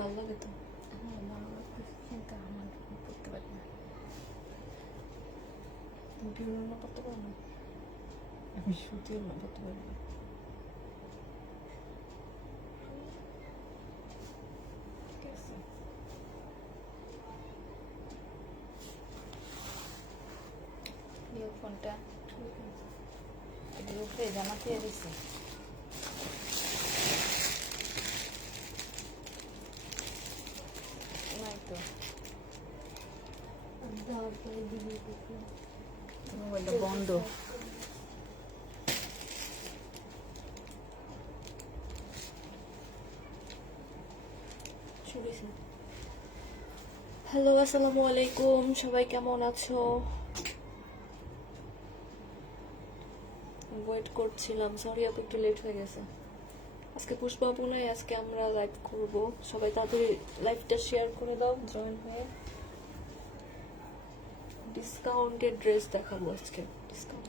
ভালো লাগে তো? হ্যাঁ ভালো লাগতেছে, কিন্তু আমার পড়তে পারি না। তুমি কি রান্না করতে পারো না? আমি সুতিও রান্না করতে পারি না। ঠিক আছে। নিউ ফোনটা এটার উপরে জামা দিয়ে দিচ্ছে। নাই তো, দেওয়ার পরে দিবি দেখি। মোবাইলটা বন্ধ। হ্যালো, আসসালামু আলাইকুম, সবাই কেমন আছো? ওয়েট করছিলাম, সরি আপু একটু লেট হয়ে গেছে। আজকে পুষ্পা আপু নাই, আজকে আমরা লাইভ করব। সবাই তাড়াতাড়ি লাইভটা শেয়ার করে দাও, জয়েন হয়ে। ডিসকাউন্টেড ড্রেস দেখাবো আজকে। ডিসকাউন্ট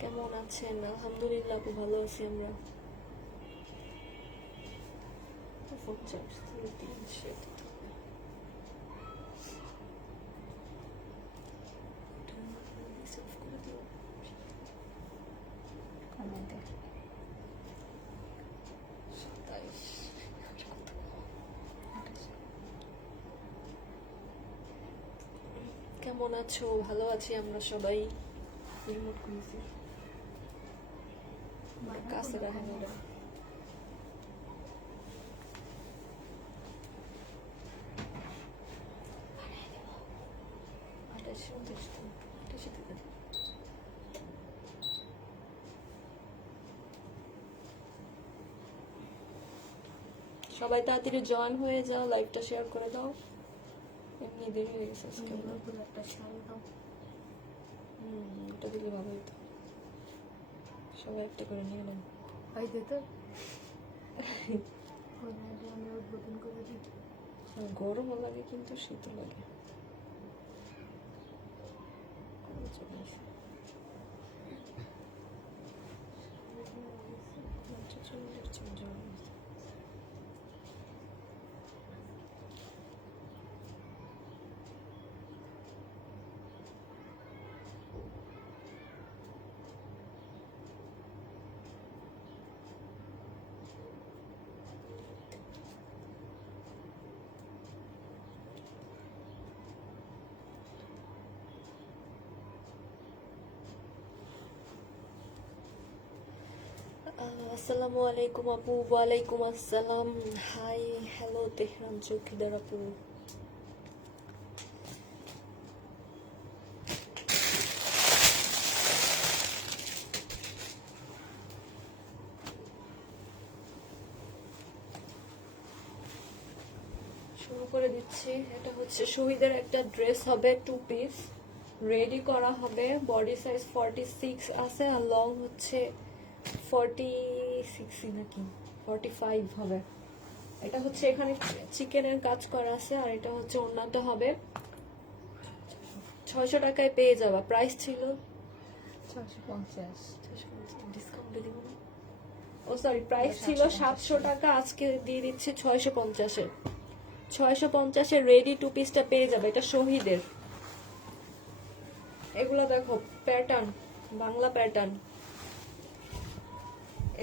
কেমন আছেন? আলহামদুলিল্লাহ আপু ভালো আছি আমরা। ফোন চার্জ দিয়ে দিন, সেটা রিসিভ করে দিও। কমেন্টে 27 কেমন আছো? ভালো আছি আমরা সবাই। রিমোট করেছি কাছে রাখেন ওরা। সবাই তাড়াতাড়ি জয়েন হয়ে যাও, লাইভটা শেয়ার করে দাও। এমনি দেরি হয়ে গেছে আজকে। একটা শাল দাও। ওটা দিলে ভালো হতো। সবাই একটা করে নিয়ে নেন। পাই দে তো, আমি উদ্বোধন করে দিই। গরমও লাগে কিন্তু শীতও লাগে। আসসালামু আলাইকুম আপু। ওয়ালাইকুম আসসালাম। হাই, হ্যালো তেহরান চৌকিদার আপু। শুরু করে দিচ্ছি। এটা হচ্ছে শহীদের একটা ড্রেস হবে, 2 পিস রেডি করা হবে। বডি সাইজ 46 আছে, আর লং হচ্ছে 46 নাকি 45 হবে। এটা হচ্ছে এখানে চিকেনের কাজ করা আছে, আর এটা হচ্ছে ওড়নাটা হবে। 600 টাকায় পেয়ে যাবা। প্রাইস ছিল 650। ডিসকাউন্ট দিয়ে দিব না? ও সরি, প্রাইস ছিল 700 টাকা, আজকে দিয়ে দিচ্ছি 650-এ। 650-এ রেডি 2 পিসটা পেয়ে যাবে। এটা শহীদের। এগুলো দেখো প্যাটার্ন, বাংলা প্যাটার্ন।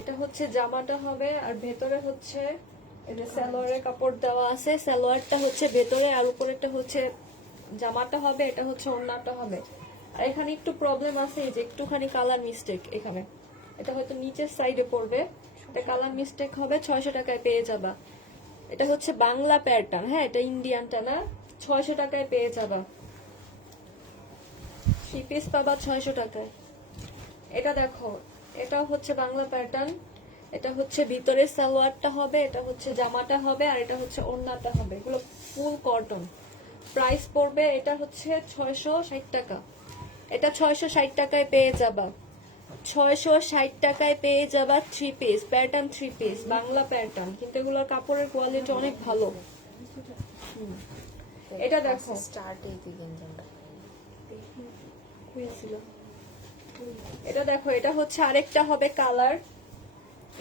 এটা হচ্ছে জামাটা হবে, আর ভেতরে হচ্ছে এই যে সালোয়ারের কাপড় দেওয়া আছে। সালোয়ারটা হচ্ছে ভেতরে, আর উপরেরটা হচ্ছে জামাটা হবে। এটা হচ্ছে ওড়নাটা হবে। আর এখানে একটু প্রবলেম আছে, এই যে একটুখানি কালার মিস্টেক এখানে। এটা হয়তো নিচের সাইডে পড়বে, এটা কালার মিস্টেক হবে। 600 টাকায় পেয়ে যাবা। এটা হচ্ছে বাংলা প্যাটার্ন, হ্যাঁ এটা ইন্ডিয়ানটা না। 600 টাকায় পেয়ে যাবা। 3 পিস পাবা 600 টাকায়। এটা দেখো, এটাও হচ্ছে বাংলা প্যাটার্ন। এটা হচ্ছে ভিতরের সালোয়ারটা হবে, এটা হচ্ছে জামাটা হবে, আর এটা হচ্ছে ওড়নাটা হবে। এগুলো ফুল কটন। প্রাইস পড়বে, এটা হচ্ছে 660 টাকা। এটা 660 টাকায় পেয়ে যাবা। 660 টাকায় পেয়ে যাবা 3 piece pattern, 3 piece Bangla pattern. কিন্তু এগুলোর কাপড়ের কোয়ালিটি অনেক ভালো। এটা দেখো, স্টার্ট এই দিন হয়েছিল এটা দেখো, এটা হচ্ছে আরেকটা হবে কালার।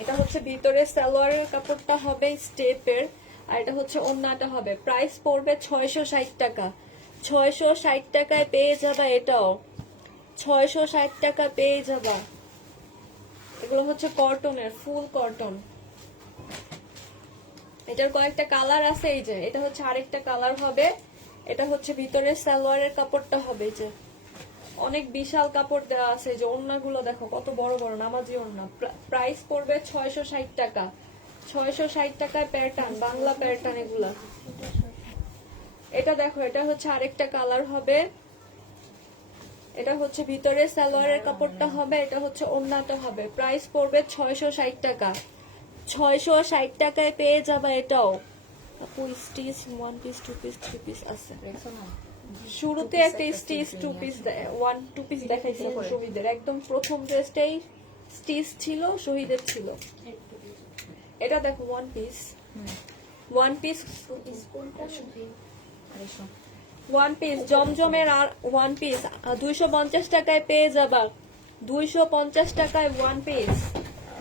এটা হচ্ছে ভিতরে সালোয়ারের কাপড়টা হবে স্টেপের, আর এটা হচ্ছে ওড়নাটা হবে। প্রাইস পড়বে 660 টাকা। 660 টাকায় পেয়ে যাবা এটাও। 660 টাকা পেয়ে যাবা। এগুলো হচ্ছে কটনের, ফুল কটন। এটার কয়েকটা কালার আছে, এই যে এটা হচ্ছে আরেকটা কালার হবে। এটা হচ্ছে ভিতরে সালোয়ারের কাপড়টা হবে, এই যে অনেক বিশাল কাপড় দেওয়া আছে। যে ওড়নাগুলো দেখো কত বড় বড় নামাজি ওড়না। প্রাইস পড়বে 660 টাকা। 660 টাকায় প্যাটার্ন, বাংলা প্যাটার্ন এগুলা। এটা দেখো, এটা হচ্ছে আরেকটা কালার হবে। এটা হচ্ছে ভিতরে সালোয়ারের কাপড়টা হবে, এটা হচ্ছে ওড়নাটা হবে। প্রাইস পড়বে 660 টাকা। 660 টাকায় পেয়ে যাবা এটাও। আপু স্টিচ 1 পিস 2 পিস 3 পিস আছে। দেখছো না? শুরুতে একটা স্টিচ 2 পিস 2 পিস দেখাইছিলাম শহীদের, একদম প্রথম ড্রেসটাই স্টিচ ছিল, শহীদের ছিল। এটা দেখো 1 পিস, 1 পিস, 1 পিস জমজমের। আর 1 পিস 250 টাকায় পেয়ে যাবা। 250 টাকায় 1 পিস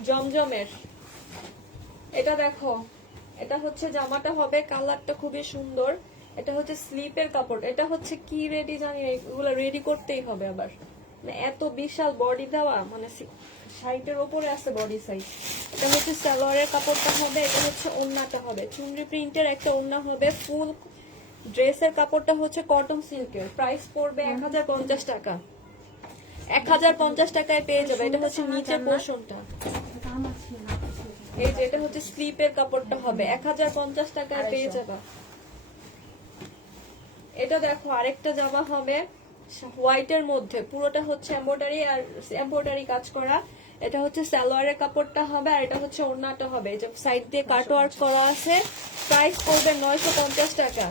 জমজমের। এটা দেখো, এটা হচ্ছে জামাটা হবে, কালারটা খুবই সুন্দর। এটা হচ্ছে স্লিপের কাপড়। এটা হচ্ছে কি রেডি জানি না, এগুলো রেডি করতেই হবে আবার। মানে এত বিশাল বডি দেওয়া, মানে সাইডের ওপরে আছে বডি সাইজ। এটা হচ্ছে সালোয়ারের কাপড়টা হবে, এটা হচ্ছে ওড়নাটা হবে। চুনরি প্রিন্টের একটা ওড়না হবে। ফুল ড্রেসের কাপড়টা হচ্ছে কটন সিল্কের। প্রাইস পড়বে 1050 টাকা। 1050 টাকায় পেয়ে যাবে। এটা হচ্ছে নিচের পোর্শনটা, এই যে এটা হচ্ছে স্লিপের কাপড়টা হবে। 1050 টাকায় পেয়ে যাবা। এটা দেখো, আরেকটা জামা হবে হোয়াইটের মধ্যে, পুরোটা হচ্ছে এমব্রয়ডারি আর এমব্রয়ডারি কাজ করা। এটা হচ্ছে সালোয়ারের কাপড়টা হবে, আর এটা হচ্ছে ওড়নাটা হবে। যে সাইড দিয়ে কাটওয়ার্ক করা আছে। প্রাইস পড়বে 950 টাকা।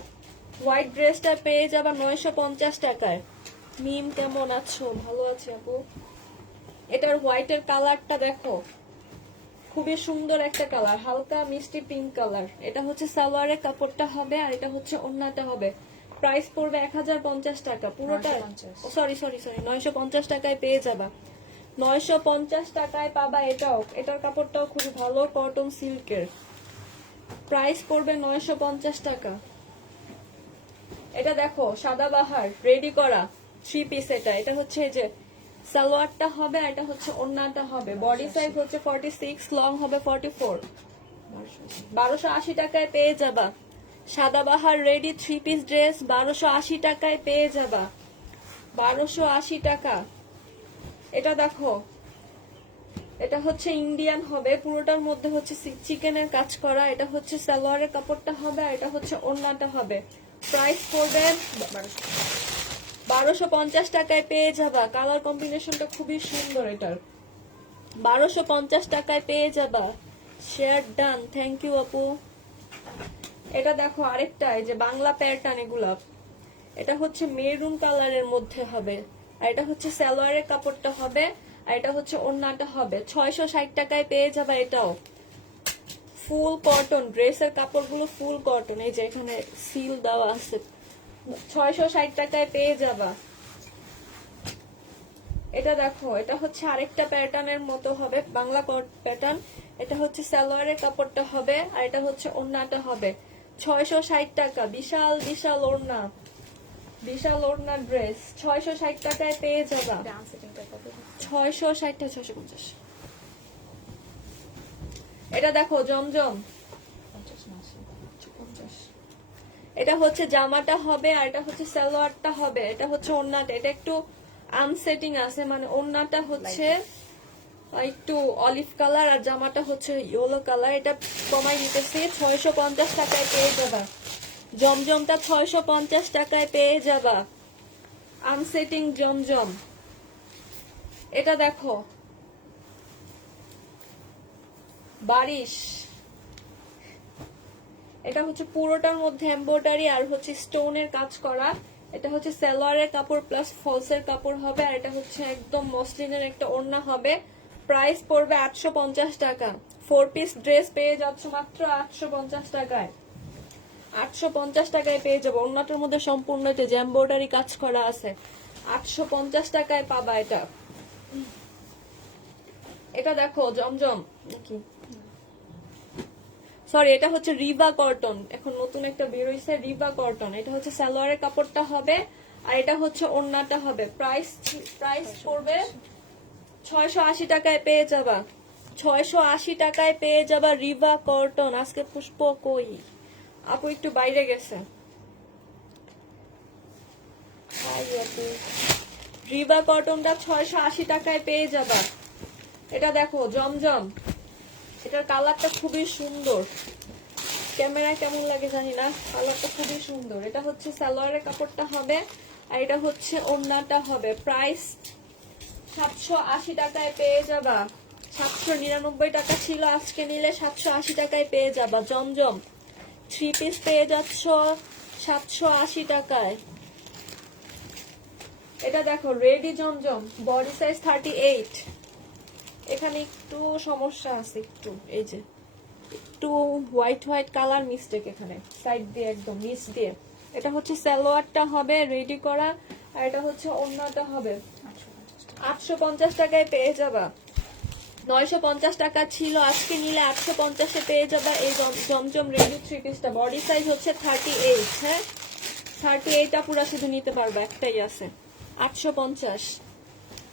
হোয়াইট ড্রেসটা পেয়ে যাবা 950 টাকায়। মিম কেমন আছো? ভালো আছে আপু। এটার হোয়াইটের কালারটা দেখো, খুবই সুন্দর একটা কালার, হালকা মিষ্টি পিঙ্ক কালার। এটা হচ্ছে সালোয়ারের কাপড়টা হবে, আর এটা হচ্ছে ওড়নাটা হবে। প্রাইস পড়বে 1050 টাকা পুরোটা। সরি 950 টাকায় পেয়ে যাবা। 950 টাকায় পাবা এটাও। এটার কাপড়টাও খুবই ভালো, কটন সিল্কের। প্রাইস পড়বে 950 টাকা। এটা দেখো, সাদাবাহার রেডি করা 3 পিস। এটা হচ্ছে এই যে সালোয়ারটা হবে, আর এটা হচ্ছে ওড়নাটা হবে। বডি সাইজ হচ্ছে 46, লং হবে 44। 1280 টাকায় পেয়ে যাবা। সাদাবাহার রেডি 3 পিস ড্রেস 1280 টাকায় পেয়ে যাবা। 1280 টাকা। এটা দেখো, এটা হচ্ছে ইন্ডিয়ান হবে, পুরোটার মধ্যে হচ্ছে চিকেনের কাজ করা। এটা হচ্ছে সালোয়ারের কাপড়টা হবে, আর এটা হচ্ছে ওড়নাটা হবে। প্রাইস পড়বে 1250 টাকায় পেয়ে যাবা। কালার কম্বিনেশনটা খুবই সুন্দর এটার। 1250 টাকায় পেয়ে যাবা। শেয়ার ডান, থ্যাংক ইউ আপু। এটা দেখো আরেকটা, এই যে বাংলা প্যাটার্ন এগুলা। এটা হচ্ছে মেরুন কালারের মধ্যে হবে, আর এটা হচ্ছে সালোয়ারের কাপড়টা হবে, আর এটা হচ্ছে ওড়নাটা হবে। 660 টাকায় পেয়ে যাবা এটাও। ফুল কটন, ড্রেসের কাপড়গুলো ফুল কটন। এই যে এখানে সিল দেওয়া আছে। 660 টাকায় পেয়ে যাবা। এটা দেখো, এটা হচ্ছে আরেকটা প্যাটার্নের মতো হবে, বাংলা প্যাটার্ন। এটা হচ্ছে সালোয়ারের কাপড়টা হবে, আর এটা হচ্ছে ওড়নাটা হবে। 660 টাকা। বিশাল বিশাল ওড়না, বিশাল ওড়না ড্রেস 660 টাকায় পেয়ে যাবা। 660 টা 650। এটা দেখো জমজম, এটা হচ্ছে জামাটা হবে, আর এটা হচ্ছে সালোয়ারটা হবে। এটা হচ্ছে ওড়নাটা, এটা একটু আনসেটিং আছে, মানে ওড়নাটা হচ্ছে একটু অলিভ কালার, আর জামাটা হচ্ছে ইয়েলো কালার। এটা কমাই দিতেছি, 650 টাকায় পেয়ে যাবা। জমজমটা 650 টাকায় পেয়ে যাবা। আনসেটিং জমজম। এটা দেখো বারিশ, এটা হচ্ছে পুরোটার মধ্যে এমব্রয়ডারি আর হচ্ছে স্টোনের কাজ করা। এটা হচ্ছে সালোয়ারের কাপড় প্লাস ফলসের কাপড় হবে, আর এটা হচ্ছে একদম মসলিনের একটা ওড়না হবে। প্রাইস পড়বে 850 টাকা। 4 পিস ড্রেস পেয়ে যাচ্ছ মাত্র 850 টাকায়। 850 টাকায় পেয়ে যাবো। ওড়নাটার মধ্যে সম্পূর্ণ যে এমব্রয়ডারি কাজ করা আছে। 850 টাকায় পাবা এটা। এটা দেখো জমজম নাকি, সরি এটা হচ্ছে রিভা কটন, এখন নতুন একটা বের হইছে রিভা কটন। এটা হচ্ছে সালোয়ারের কাপড়টা হবে আর এটা হচ্ছে ওড়নাটা হবে। প্রাইস পড়বে 680 টাকায় পেয়ে যাবা, 680 টাকায় পেয়ে যাবা রিভা কটন। আজকে পুষ্প কই, আপু একটু বাইরে গেছে। রিভা কটনটা 680 টাকায় পেয়ে যাবা। এটা দেখো জমজম, এটার কালারটা খুবই সুন্দর, ক্যামেরায় কেমন লাগে জানি না, কালারটা খুবই সুন্দর। এটা হচ্ছে সালোয়ারের কাপড়টা হবে আর এটা হচ্ছে ওড়নাটা হবে। প্রাইস 780 টাকায় পেয়ে যাবা, 799 টাকা ছিল, আজকে নিলে 780 টাকায় পেয়ে যাবা। জমজম 3 পিস পেয়ে যাচ্ছ 780 টাকায়। এটা দেখো রেডি জমজম, বডি সাইজ 38। এখানে একটু সমস্যা আছে, একটু এই যে একটু হোয়াইট হোয়াইট কালার মিস্টেক এখানে সাইড দিয়ে একদম নিচ দিয়ে। এটা হচ্ছে সালোয়ারটা হবে রেডি করা আর এটা হচ্ছে ওড়নাটা হবে। 850 টাকায় পেয়ে যাবা, 950 টাকা ছিল, আজকে নিলে 850-এ পেয়ে যাবা এই জমজম রেডি 3 পিসটা। বডি সাইজ হচ্ছে 38, হ্যাঁ 38 আপুরা শুধু নিতে পারবে, একটাই আছে 850।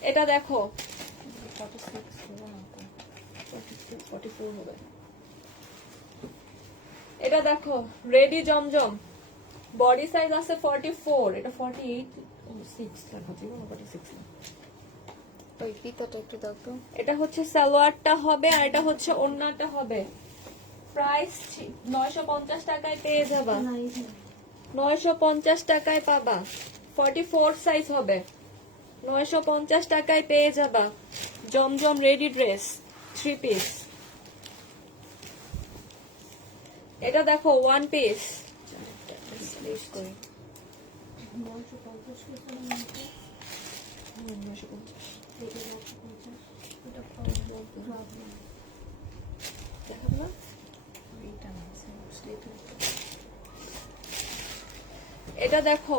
এটা দেখো 44 হবে। এটা দেখো রেডি জমজম, বডি সাইজ আছে 44, এটা 48 6 লেখা ছিল, 46 না। ওই ফিতাটা একটু দাও তো। এটা হচ্ছে সালোয়ারটা হবে আর এটা হচ্ছে ওড়নাটা হবে। প্রাইস 950 টাকায় পেয়ে যাবা, 950 টাকায় পাবা, 44 সাইজ হবে, 950 টাকায় পেয়ে যাবা জমজম রেডি ড্রেস 3 পিস। এটা দেখো 1 পিস, এটা দেখো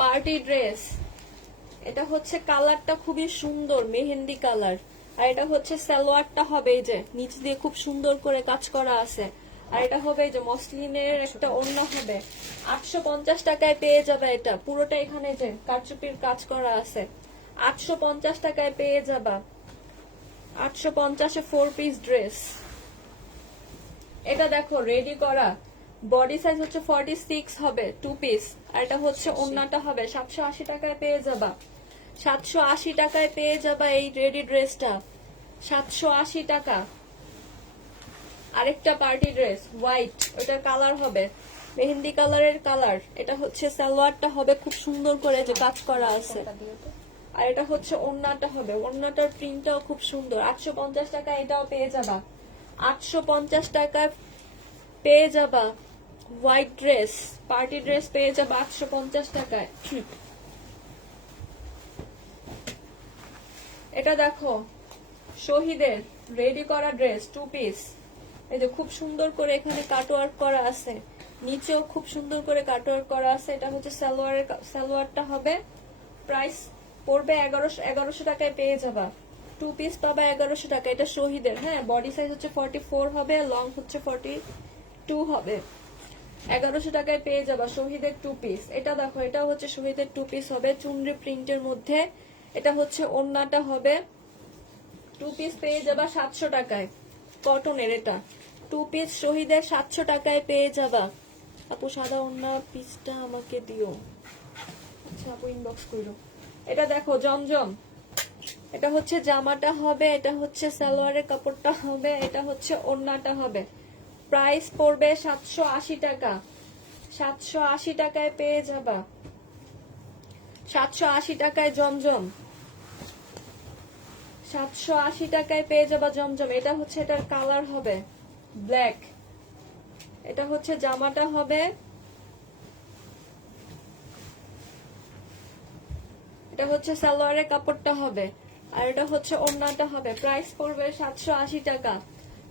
পার্টি ড্রেস, এটা হচ্ছে কালারটা খুবই সুন্দর মেহেন্দি কালার আর এটা হচ্ছে সালোয়ারটা হবে এই যে নিচ দিয়ে খুব সুন্দর করে কাজ করা আছে আর এটা হবে এই যে মসলিনের একটা ওড়না হবে। 850 টাকায় পেয়ে যাবে, এটা পুরোটা এখানে যে কারচুপির কাজ করা আছে, 850 টাকায় পেয়ে যাবা। 850-এ 4 পিস ড্রেস। এটা দেখো রেডি করা, বডি সাইজ হচ্ছে 46 হবে 2 পিস আর এটা হচ্ছে ওড়নাটা হবে। 780 টাকায় পেয়ে যাবা, 780 টাকায় পেয়ে যাবা এই রেডি ড্রেসটা, 780 টাকা। আরেকটা পার্টি ড্রেস হোয়াইট, ওটার কালার হবে মেহেন্দি কালারের কালার। এটা হচ্ছে সালোয়ারটা হবে খুব সুন্দর করে যে কাজ করা আছে আর এটা হচ্ছে ওড়নাটা হবে, ওড়নাটার প্রিন্টটাও খুব সুন্দর। 850 টাকা এটাও পেয়ে যাবা, 850 টাকায় পেয়ে যাবা হোয়াইট ড্রেস, পার্টি ড্রেস পেয়ে যাবা 850 টাকায়। এটা দেখো শহীদের রেডি করা ড্রেস 2 পিস, এই যে খুব সুন্দর করে এখানে কাটওয়ার্ক করা আছে, নিচেও খুব সুন্দর করে কাটওয়ার্ক করা আছে। এটা হচ্ছে সালোয়ারটা হবে। প্রাইস পড়বে 1100 টাকায় পেয়ে যাবা, 2 পিস পাবা 1100 টাকা। এটা শহীদের, হ্যাঁ বডি সাইজ হচ্ছে 44 হবে, লং হচ্ছে 42 হবে। 1100 টাকায় পেয়ে যাবা শহীদের 2 পিস। এটা দেখো এটা হচ্ছে শহীদের 2 পিস হবে চুনরি প্রিন্টের মধ্যে। এটা হচ্ছে ওড়নাটা হবে, 2 পিস পেয়ে যাবা 700 টাকায়, কটনের। এটা 2 পিস শহীদের 700 টাকায় পেয়ে যাবা। আপু সাদা ওড়না পিসটা আমাকে দিও, আচ্ছা আপু ইনবক্স করো। এটা দেখো জমজম, এটা হচ্ছে জামাটা হবে, এটা হচ্ছে সালোয়ারের কাপড়টা হবে, এটা হচ্ছে ওড়নাটা হবে। প্রাইস পড়বে 780 টাকা, 780 টাকায় পেয়ে যাবা, 780 টাকায় জমজম, 780 টাকায় পেয়ে যাবা জমজম। এটা হচ্ছে এটার কালার হবে ব্ল্যাক, এটা হচ্ছে জামাটা হবে, এটা হচ্ছে সালোয়ারের কাপড়টা হবে আর এটা হচ্ছে ওড়নাটা হবে। প্রাইস পড়বে 780 টাকা,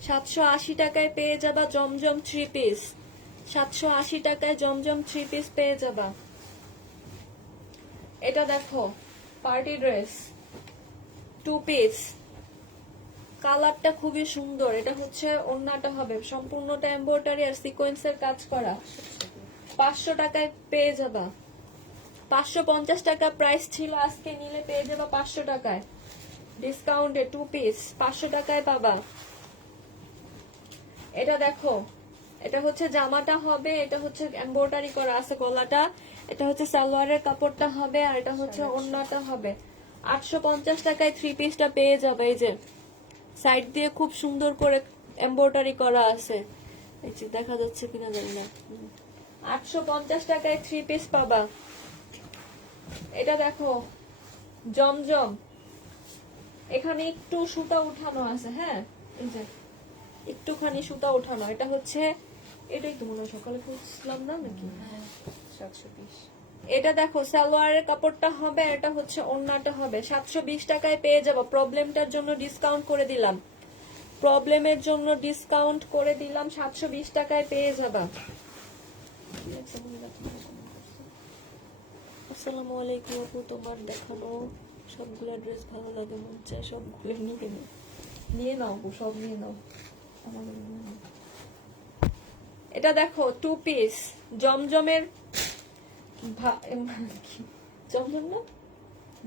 780 টাকায় পেয়ে যাবা জমজম 3 পিস, 780 টাকায় জমজম 3 পিস পেয়ে যাবা। এটা দেখো পার্টি ড্রেস, 2 পিস, কালারটা খুবই সুন্দর। এটা হচ্ছে ওড়নাটা হবে সম্পূর্ণটা এমব্রয়ডারি আর সিকোয়েন্সের কাজ করা। 500 টাকায় পেয়ে যাবা। 550 টাকা প্রাইস ছিল, আজকে নিলে পেয়ে যাবা 500 টাকায় ডিসকাউন্টে। 2 পিস 500 টাকায় পাবা। এটা দেখো, এটা হচ্ছে জামাটা হবে, এটা হচ্ছে এমব্রয়ডারি করা আছে গলাটা, এটা হচ্ছে সালোয়ারের কাপড়টা হবে, আর এটা হচ্ছে ওড়নাটা হবে। 850 টাকায় 3 পিসটা পেয়ে যাবে। এই যে সাইড দিয়ে খুব সুন্দর করে এমব্রয়ডারি করা আছে, এই যে দেখা যাচ্ছে কিনা জানি না। 850 টাকায় 3 পিস পাবা। এটা দেখো জমজম, এখানে একটু সুতা উঠানো আছে, হ্যাঁ এই যে একটুখানি সুতা উঠানো। এটা হচ্ছে, এটাই তো মনে হয় সকালে খুঁজছিলাম না নাকি। 720। এটা দেখো সালোয়ারের কাপড়টা হবে, এটা হচ্ছে ওড়নাটা হবে। 720 টাকায় পেয়ে যাবো। প্রবলেমটার জন্য ডিসকাউন্ট করে দিলাম, প্রবলেমের জন্য ডিসকাউন্ট করে দিলাম, 720 টাকায় পেয়ে যাবা। আসসালামু আলাইকুম আপু, তোমার দেখানো সবগুলা ড্রেস ভালো লাগে, মন চায় সবগুলো নিয়ে নাও আপু, সব নিয়ে নাও। এটা দেখো 2 পিস জমজমের জমজম না,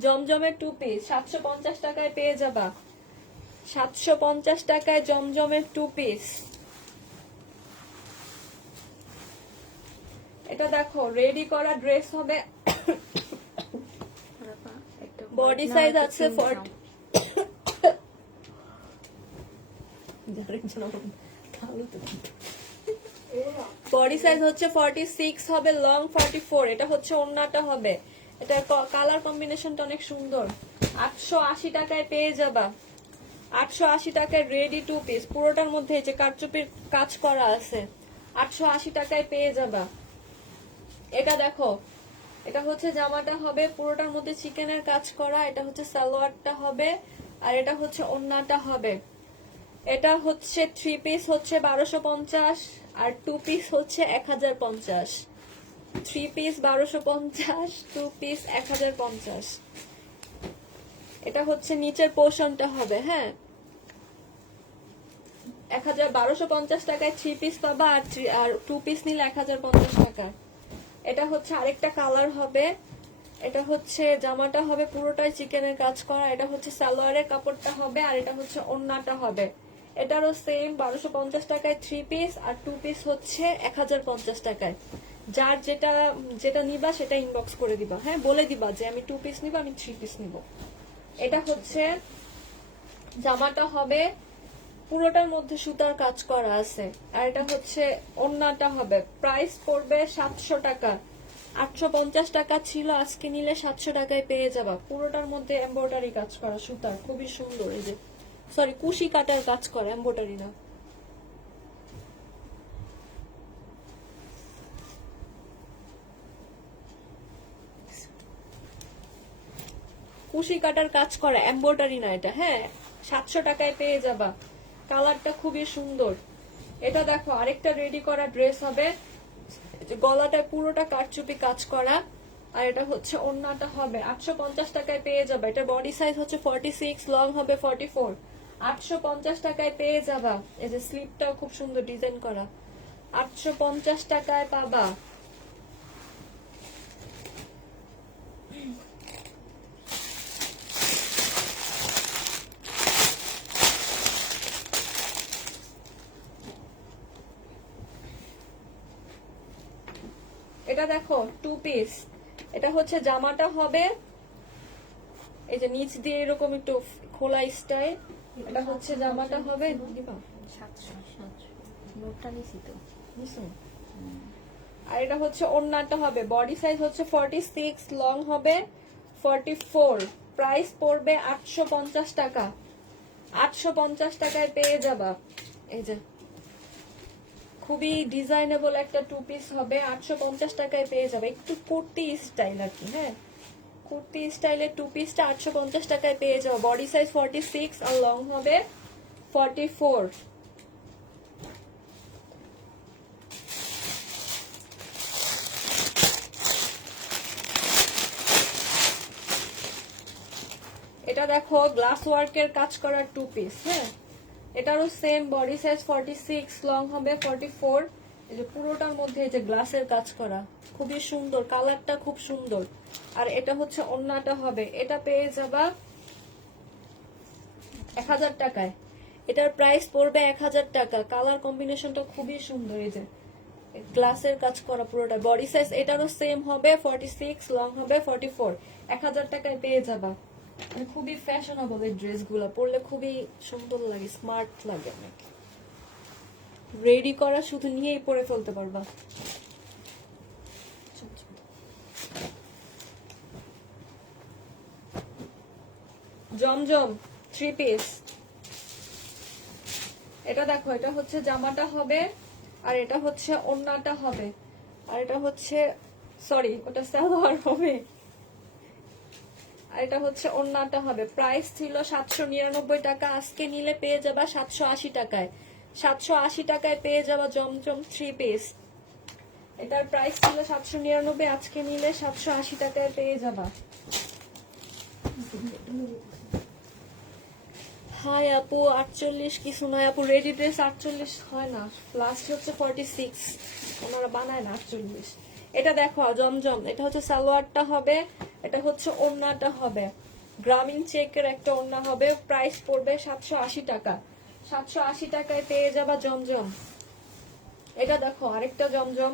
জমজমের 2 পিস 750 টাকায় পেয়ে যাবা। 750 টাকায় জমজমের 2 পিস। এটা দেখো রেডি করা ড্রেস হবে, বডি সাইজ আছে 40, বডি সাইজ হচ্ছে 46 হবে, লং 44। এটা হচ্ছে ওড়নাটা হবে, এটা কালার কম্বিনেশনটা অনেক সুন্দর। 880 টাকায় পেয়ে যাবা। 880 টাকায় রেডি 2 পিস, পুরোটার মধ্যে এই যে কারচুপির কাজ করা আছে। 880 টাকায় পেয়ে যাবা। এটা দেখো, এটা হচ্ছে জামাটা হবে, পুরোটার মধ্যে চিকেনের কাজ করা। এটা হচ্ছে সালোয়ারটা হবে, আর এটা হচ্ছে ওড়নাটা হবে। এটা হচ্ছে 3 পিস হচ্ছে 1250, আর 2 পিস হচ্ছে 1050। 3 পিস 1250, 2 পিস 1050। এটা হচ্ছে নিচের পোর্শনটা হবে, হ্যাঁ 1250 টাকায় 3 পিস পাবা, আর 2 পিস নিলে 1050 টাকা। এটা হচ্ছে আরেকটা কালার হবে, এটা হচ্ছে জামাটা হবে পুরোটাই চিকেনের কাজ করা। এটা হচ্ছে সালোয়ারের কাপড়টা হবে, আর এটা হচ্ছে ওড়নাটা হবে। এটারও সেম 1250 টাকায় 3 পিস, আর 2 পিস হচ্ছে 1050 টাকায়। যার যেটা যেটা নিবা সেটা ইনবক্স করে দিবা, হ্যাঁ বলে দিবা যে আমি 2 পিস নিব, আমি 3 পিস নিব। এটা হচ্ছে জামাটা হবে, পুরোটার মধ্যে সুতার কাজ করা আছে, আর এটা হচ্ছে ওড়নাটা হবে। প্রাইস পড়বে 700 টাকা। 850 টাকা ছিল, আজকে নিলে 700 টাকায় পেয়ে যাবা। পুরোটার মধ্যে এমব্রয়ডারি কাজ করা সুতার, খুবই সুন্দর। এই যে সরি, কুশি কাটার কাজ করা, এমব্রয়ডারি না। কুশি কাটার কাজ করা, এমব্রয়ডারি না এটা, হ্যাঁ 700 টাকায় পেয়ে যাবা। কালারটা খুবই সুন্দর। এটা দেখো আরেকটা রেডি করা ড্রেস হবে, গলাটা পুরোটা কারচুপি কাজ করা, আর এটা হচ্ছে ওড়নাটা হবে। 850 টাকায় পেয়ে যাবে। এটা বডি সাইজ হচ্ছে 46, লং হবে 44। 850 টাকায় পেয়ে যাবা। এই যে স্লিপটাও খুব সুন্দর ডিজাইন করা, 850 টাকায় পাবা। এটা দেখো 2 পিস, এটা হচ্ছে জামাটা হবে, এই যে নিচ দিয়ে এরকম একটু খোলা স্টাইল। এটা হচ্ছে জামাটা হবে, দিবা 700 নোটটা নিছি তো। নিছো? আর এটা হচ্ছে ওড়নাটা হবে, বডি সাইজ হচ্ছে 46, লং হবে 44। প্রাইস পড়বে 850 টাকা। 850 টাকায় পেয়ে যাবা। এই যে খুবই ডিজাইনেবল একটা 2 পিস হবে, 850 টাকায় পেয়ে যাবে। একটু কুর্তি স্টাইল আর কি, হ্যাঁ কুর্তি স্টাইলের 2 পিসটা 850 টাকায় পেয়ে যাবে। বডি সাইজ 46 আর লং হবে 44। এটা দেখো গ্লাস ওয়ার্কের কাজ করার 2 পিস, হ্যাঁ এটারও সেম বডি সাইজ 46, লং হবে 44। এই যে পুরোটার মধ্যে এই যে গ্লাসের কাজ করা, খুবই সুন্দর, কালারটা খুব সুন্দর। আর এটা হচ্ছে ওড়নাটা হবে, এটা পেয়ে যাবা 1000 টাকায়। এটার প্রাইস পড়বে 1000 টাকা। কালার কম্বিনেশনটা খুবই সুন্দর, এই যে গ্লাসের কাজ করা পুরোটা। বডি সাইজ এটারও সেম হবে 46, লং হবে 44। 1000 টাকায় পেয়ে যাবা। মানে খুবই ফ্যাশনেবল এই ড্রেসগুলো, পরলে খুবই সুন্দর লাগে, স্মার্ট লাগে অনেক। রেডি করা, শুধু নিয়েই পরে ফেলতে পারবা। জমজম 3 পিস। এটা দেখো, এটা হচ্ছে জামাটা হবে, আর এটা হচ্ছে ওড়নাটা হবে, আর এটা হচ্ছে সরি ওটা সালোয়ার হবে, আর এটা হচ্ছে ওড়নাটা হবে। প্রাইস ছিল 799 টাকা, আজকে নিলে পেয়ে যাবা 780 টাকায়। 780 টাকায় পেয়ে যাবা জমজম 3 পিস। এটার প্রাইস ছিল 799, আজকে নিলে 780 টাকায় পেয়ে যাবা। হাই আপু 48 কিছু নয় আপু, রেডি ড্রেস 48 হয় না, লাস্ট হচ্ছে 46, ওনারা বানায় না 48। এটা দেখো জমজম, এটা হচ্ছে সালোয়ারটা হবে, এটা হচ্ছে ওড়নাটা হবে, গ্রামীণ চেকের একটা ওড়না হবে। প্রাইস পড়বে 780 টাকা। 780 টাকায় পেয়ে যাবা জমজম। এটা দেখো আরেকটা জমজম,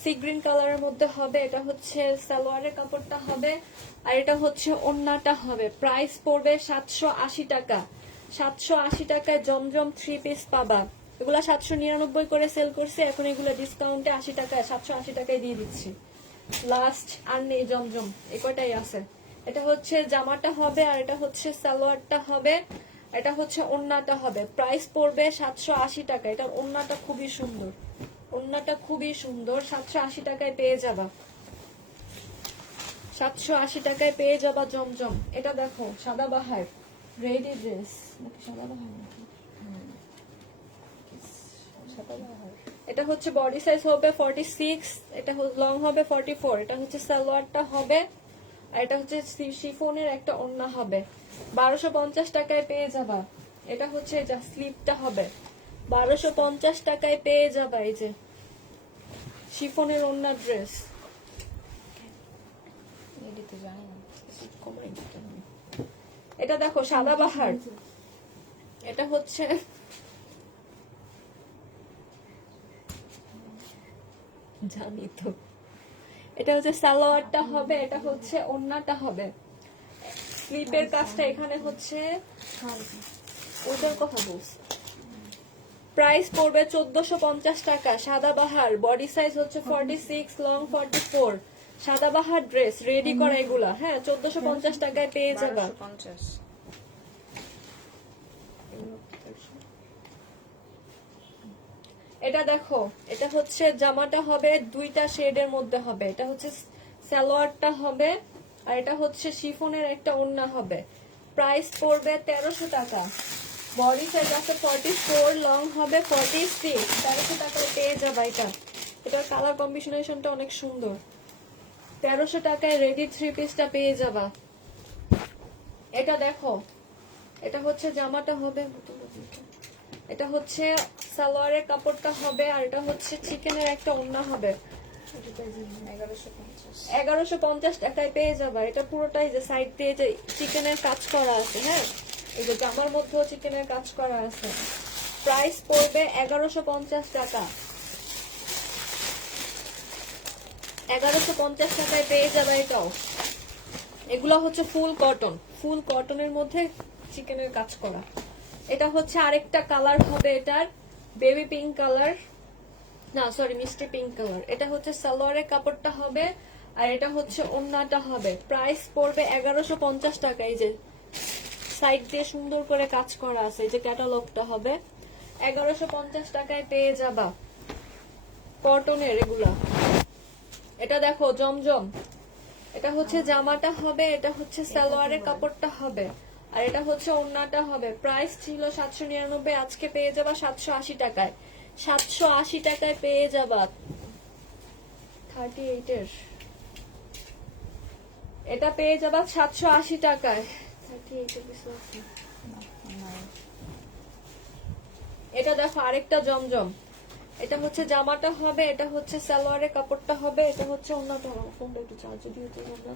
সি গ্রিন কালারের মধ্যে হবে, এটা হচ্ছে সালোয়ারের কাপড়টা হবে, আর এটা হচ্ছে ওড়নাটা হবে। প্রাইস পড়বে 780 টাকা। 780 টাকায় জমজম 3 পিস পাবা। এগুলা 799 করে সেল করছে, এখন এগুলা ডিসকাউন্টে 80 টাকায় 780 টাকায় দিয়ে দিচ্ছি। লাস্ট আর নেই জমজম, এই কয়টাই আছে। এটা হচ্ছে জামাটা হবে, আর এটা হচ্ছে সালোয়ারটা হবে, এটা হচ্ছে ওড়নাটা হবে। প্রাইস পড়বে 780 টাকা। এটার ওড়নাটা খুবই সুন্দর, ওড়নাটা খুবই সুন্দর। 780 টাকায় পেয়ে যাবা, 780 টাকায় পেয়ে যাবা জমজম। এটা দেখো সাদাবাহার রেডি ড্রেস, নাকি সাদাবাহার নাকি? সাদাবাহার। এটা হচ্ছে বডি সাইজ হবে 46, এটা লং হবে 44। এটা হচ্ছে সালোয়ারটা হবে, আর এটা হচ্ছে শিফনের একটা ওড়না হবে। 1250 টাকায় পেয়ে যাবা। এটা হচ্ছে যা স্লিপটা হবে, 1250 টাকায় পেয়ে যাবা। এই যে শিফনের ওড়না ড্রেস। এডিতে জানি না। এটা দেখো সাদাবাহার, এটা হচ্ছে জানি তো, এটা হচ্ছে সালোয়ারটা হবে, এটা হচ্ছে ওড়নাটা হবে। স্লিপের কাজটা এখানে হচ্ছে ওটার কথা বলছি। প্রাইস পড়বে 1450 টাকা। সাদাবাহার বডি সাইজ হচ্ছে 46, লং 44। সাদাবাহার ড্রেস রেডি করা এগুলা, হ্যাঁ 1450 টাকায় পেয়ে যাবা। 1250। এটা দেখো, এটা হচ্ছে জামাটা হবে দুইটা শেডের মধ্যে হবে, এটা হচ্ছে সালোয়ারটা হবে, আর এটা হচ্ছে শিফনের একটা ওড়না হবে। প্রাইস পড়বে 1300 টাকা। বডি সাইজ আছে 44, লং হবে 46। 1300 টাকায় পেয়ে যাবা এটা। এটার কালার কম্বিনেশনটা অনেক সুন্দর। 1300 টাকায় রেডি 3 পিসটা পেয়ে যাবা। এটা দেখো, এটা হচ্ছে জামাটা হবে, এটা হচ্ছে সালোয়ারের কাপড়টা হবে, আর এটা হচ্ছে চিকেনের একটা ওড়না হবে। 1150 টাকায় পেয়ে যাবা। এটা পুরোটাই যে সাইড দিয়ে যে চিকেনের কাজ করা আছে, হ্যাঁ এই যে জামার মধ্যেও চিকেনের কাজ করা আছে। প্রাইস পড়বে 1150 টাকা। 1150 টাকায় পেয়ে যাবে এটাও। এগুলো হচ্ছে ফুল কটন, ফুল কটনের মধ্যে চিকেনের কাজ করা। এটা হচ্ছে আরেকটা কালার হবে, এটার বেবি পিঙ্ক কালার, না সরি মিষ্টি পিঙ্ক কালার। এটা হচ্ছে সালোয়ারের কাপড়টা হবে, আর এটা হচ্ছে ওড়নাটা হবে। প্রাইস পড়বে 1150 টাকা। এই যে সাইড দিয়ে সুন্দর করে কাজ করা আছে, এই যে ক্যাটালগটা হবে। 1150 টাকায় পেয়ে যাবা কটনের এগুলা। এটা দেখো জমজম, এটা হচ্ছে জামাটা হবে, এটা হচ্ছে সালোয়ারের কাপড়টা হবে, আর এটা হচ্ছে ওড়নাটা হবে। প্রাইস ছিল 799, আজকে পেয়ে যাবা 780 টাকায়। 780 টাকায় পেয়ে যাবা 38 এর, এটা পেয়ে যাবা 780 টাকায়। 38 এর কিছু আছে। না, নাই। এটা দেখো আরেকটা জমজম, এটা হচ্ছে জামাটা হবে, এটা হচ্ছে সালোয়ারের কাপড়টা হবে, এটা হচ্ছে ওড়নাটা হবে। ফোনটা একটু চার্জে দিয়ে দিই আমরা।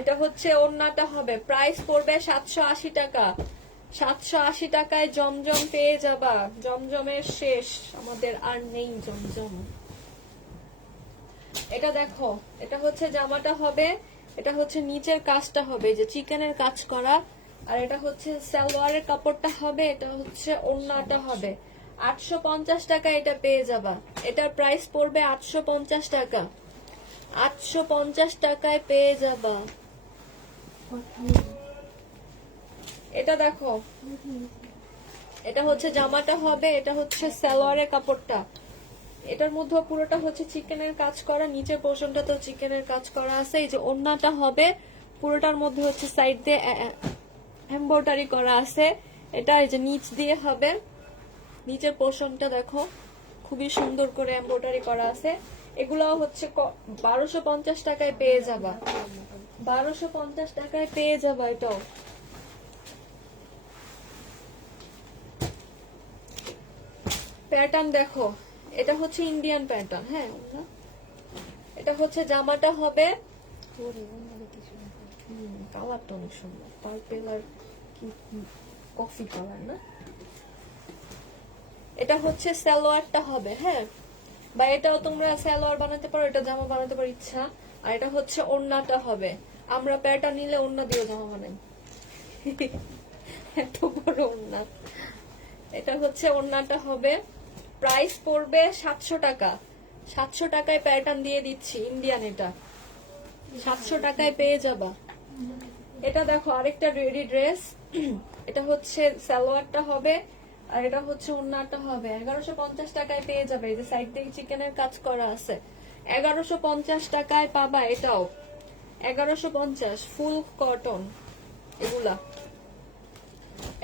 এটা হচ্ছে ওড়নাটা হবে, প্রাইস পড়বে 780 টাকা। 780 টাকায় জমজম পেয়ে যাবা। জমজমের শেষ, আমাদের আর নেই জমজম। এটা দেখো, এটা হচ্ছে জামাটা হবে, এটা হচ্ছে নিচের কাজটা হবে যে চিকেনের কাজ করা, আর এটা হচ্ছে সালোয়ারের কাপড়টা হবে, এটা হচ্ছে ওড়নাটা হবে। 850 টাকা এটা পেয়ে যাবা। এটার প্রাইস পড়বে 850 টাকা। 850 টাকায় পেয়ে যাবা। এটা দেখো, এটা হচ্ছে জামাটা হবে, এটা হচ্ছে সালোয়ারের কাপড়টা। এটার মধ্যে পুরোটা হচ্ছে চিকেনের কাজ করা, নিচের পোর্শনটা তো চিকেনের কাজ করা আছে। এই যে ওড়নাটা হবে, পুরোটার মধ্যে হচ্ছে সাইড দিয়ে এমব্রয়ডারি করা আছে। এটা এই যে নিচ দিয়ে হবে, নিচের পোর্শনটা দেখো খুবই সুন্দর করে এমব্রয়ডারি করা আছে। এগুলো হচ্ছে 1250 টাকায় পেয়ে যাবা। 1250 টাকায় পেয়ে যাবা এটাও। প্যাটার্ন দেখো, এটা হচ্ছে ইন্ডিয়ান প্যাটার্ন। হ্যাঁ, এটা হচ্ছে জামাটা হবে, ওরে, ওনাদের কিছু না। কালারটা অনেক সুন্দর, পার্পেল আর কি কফি কালার না। এটা হচ্ছে সালোয়ারটা হবে, হ্যাঁ, বা এটাও তোমরা সালোয়ার বানাতে পারো, এটা জামা বানাতে পারো ইচ্ছা। আর এটা হচ্ছে ওড়নাটা হবে, আমরা প্যাটার্ন নিলে ওড়না দিয়েও জামা বানাই। এত বড় ওড়না। এটা হচ্ছে ওড়নাটা হবে, প্রাইস পড়বে 700 টাকা। 700 টাকায় প্যাটার্ন দিয়ে দিচ্ছি, ইন্ডিয়ান। এটা 700 টাকায় পেয়ে যাবা। এটা দেখো আরেকটা রেডি ড্রেস, এটা হচ্ছে সালোয়ারটা হবে, আর এটা হচ্ছে ওড়নাটা হবে। 1150 টাকায় পেয়ে যাবে। এই যে সাইড থেকে চিকেনের কাজ করা আছে, 1150 টাকায় পাবা এটাও। 1150, ফুল কটন এগুলা।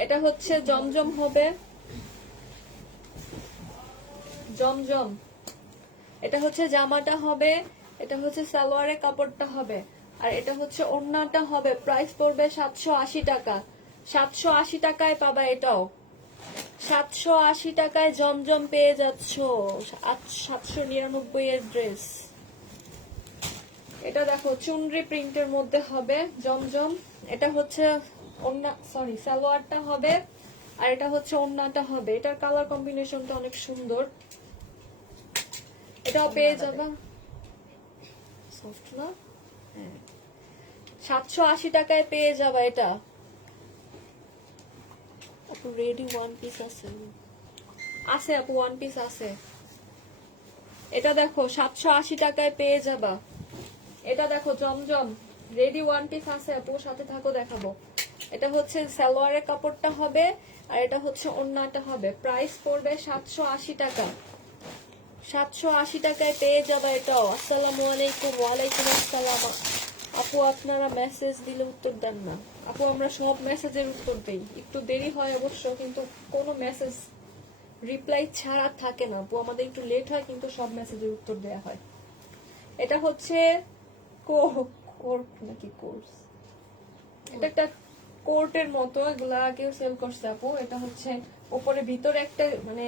এটা হচ্ছে জমজম হবে, জমজম। এটা হচ্ছে জামাটা হবে, এটা হচ্ছে সালোয়ারের কাপড়টা হবে, আর এটা হচ্ছে ওড়নাটা হবে। প্রাইস পড়বে 780 টাকা। 780 টাকায় পাবা এটাও। 780 টাকায় জমজম পেয়ে যাচ্ছ। 799 এর ড্রেস। এটা দেখো চুনরি প্রিন্টের মধ্যে হবে জমজম। এটা হচ্ছে ওড়না, সরি, সালোয়ারটা হবে, আর এটা হচ্ছে ওড়নাটা হবে। এটার কালার কম্বিনেশনটা অনেক সুন্দর। এটাও পেয়ে যাবা। সফট না? হ্যাঁ। 780 টাকায় পেয়ে যাবা এটা। আপু রেডি ওয়ান পিস আছে? আছে আপু, ওয়ান পিস আছে। এটা দেখো 780 টাকায় পেয়ে যাবা। এটা দেখো জমজম, রেডি ওয়ান পিস আছে আপু, সাথে থাকো দেখাবো। এটা হচ্ছে সালোয়ারের কাপড়টা হবে, আর এটা হচ্ছে ওড়নাটা হবে। প্রাইস পড়বে 780 টাকা। 780 টাকায় পেয়ে যাবে এটাও। আসসালামু আলাইকুম। ওয়ালাইকুম আসসালাম। আপু আপনারা মেসেজ দিলে উত্তর দেন না। আপু আমরা সব মেসেজের উত্তর দেই, একটু দেরি হয় অবশ্য, কিন্তু কোনো মেসেজ রিপ্লাই ছাড়া থাকে না আপু, আমাদের একটু লেট হয়, কিন্তু সব মেসেজের উত্তর দেয়া হয়। এটা হচ্ছে কোর্ট নাকি কোর্স, এটা একটা কোর্টের মতো, এগুলা আগেও সেল করছে আপু। এটা হচ্ছে উপরে ভিতরে একটা মানে